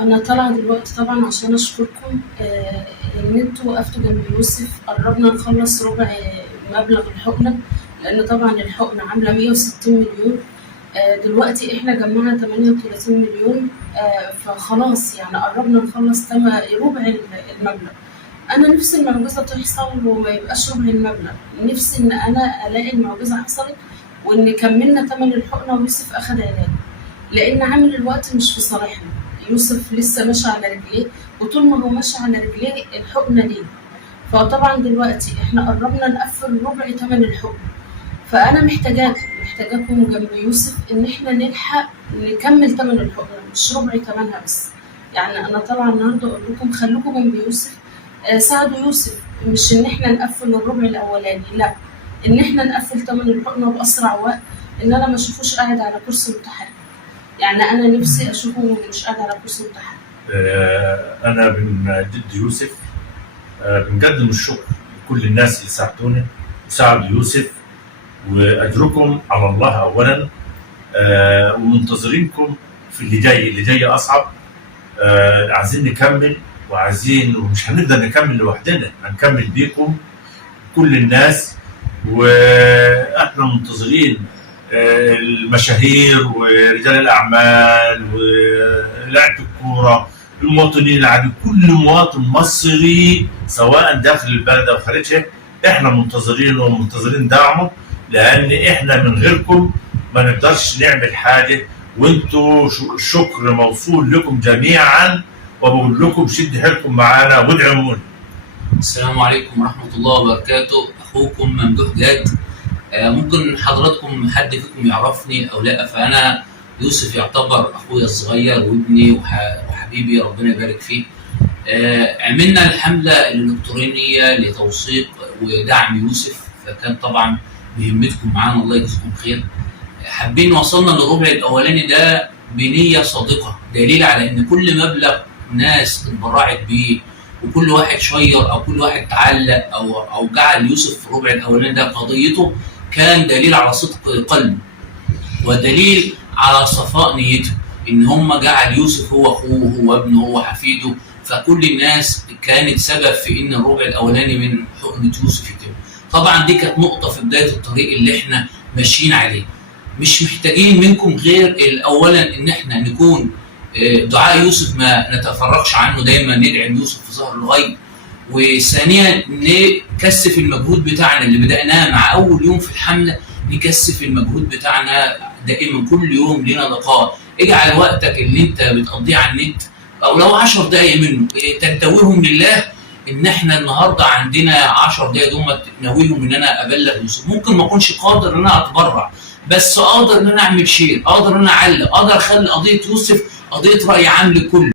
أنا طالعة دلوقتي طبعًا عشان أشكركم إن أنتم وقفتوا جنب يوسف، قرّبنا نخلّص ربع مبلغ الحقنة، لإن طبعًا الحقنة عاملة 160.000.000. دلوقتي إحنا جمّعنا 38.000.000. فخلاص يعني قرّبنا نخلّص ربع المبلغ. أنا نِفْسي المعجزة تحصل وما يبقاش ربع المبلغ، نِفْسي إن أنا ألاقي المعجزة حصلت وإن كمّلنا تمن الحقنة ويوسف أخد علاجه، لإن عامل الوقت مش في صالحنا. يوسف لسه ماشي على رجليه، وطول ما هو ماشي على رجليه الحقنة ليه. فطبعًا دلوقتي إحنا قرّبنا نقفّل ربع تمن الحقنة، فأنا محتاجاكم جنب يوسف إن إحنا نلحق نكمّل تمن الحقنة مش ربع تمنها بس. يعني أنا طالعة النهارده أقول لكم خلّوكم جنب يوسف، ساعدوا يوسف، مش إن إحنا نقفّل الربع الأولاني، لأ، إن إحنا نقفّل تمن الحقنة بأسرع وقت، إن أنا ما أشوفوش قاعد على كرسي متحرك. يعني أنا نِفْسي أشوفه مش قاعد على كرسي متحرك. أنا من ضد يوسف. بنقدم الشكر لكل الناس اللي ساعدوني وساعدوا يوسف، وأجركم على الله أولا. ومنتظرينكم في اللي جاي أصعب. عايزين نكمل ومش هنقدر نكمل لوحدنا، هنكمل بيكم كل الناس. واحنا منتظرين المشاهير ورجال الاعمال ولاعيبه الكوره، المواطنين العادي، كل مواطن مصري سواء داخل البلد او خارجها، احنا منتظرينه ومنتظرين دعمه، لان احنا من غيركم ما نقدرش نعمل حاجه. وانتوا الشكر موصول لكم جميعا، وبقول لكم شد حيلكم معانا وادعمونا. السلام عليكم ورحمة الله وبركاته. أخوكم ممدوح جاد. ممكن حضراتكم حد فيكم يعرفني أو لا، فأنا يوسف يعتبر أخويا الصغير وابني وحبيبي، ربنا يبارك فيه. عملنا الحملة الإلكترونية لتوثيق ودعم يوسف، فكان طبعا بهمتكم معانا، الله يجزيكم خير. حابين وصلنا للربع الأولاني ده بنية صادقة، دليل على إن كل مبلغ ناس اتبرعت بيه وكل واحد شير او كل واحد تعلق او جعل يوسف في الربع الاولاني ده قضيته، كان دليل على صدق قلبه ودليل على صفاء نيته، ان هم جعل يوسف هو اخوه، هو ابنه، هو حفيده. فكل الناس كانت سبب في ان الربع الاولاني من حقنة يوسف يتم. طبعا دي كانت نقطه في بدايه الطريق اللي احنا ماشيين عليه. مش محتاجين منكم غير اولا ان احنا نكون دعاء يوسف ما نتفرقش عنه، دايما ندعم يوسف في ظهر الغيب. وثانيا نكثف المجهود بتاعنا اللي بدأناه مع اول يوم في الحمله، نكثف المجهود بتاعنا دائما، كل يوم لنا لقاء. اجعل وقتك اللي انت بتقضيه على النت او لو 10 دقائق منه تنتويهم لله، ان احنا النهارده عندنا 10 دقائق دول ناويهم ان انا ابلغ يوسف. ممكن ما اكونش قادر ان انا اتبرع، بس اقدر ان انا اعمل شير، اقدر ان انا اعلق، اقدر اخلي قضيه يوسف قضيه راي عام للكل.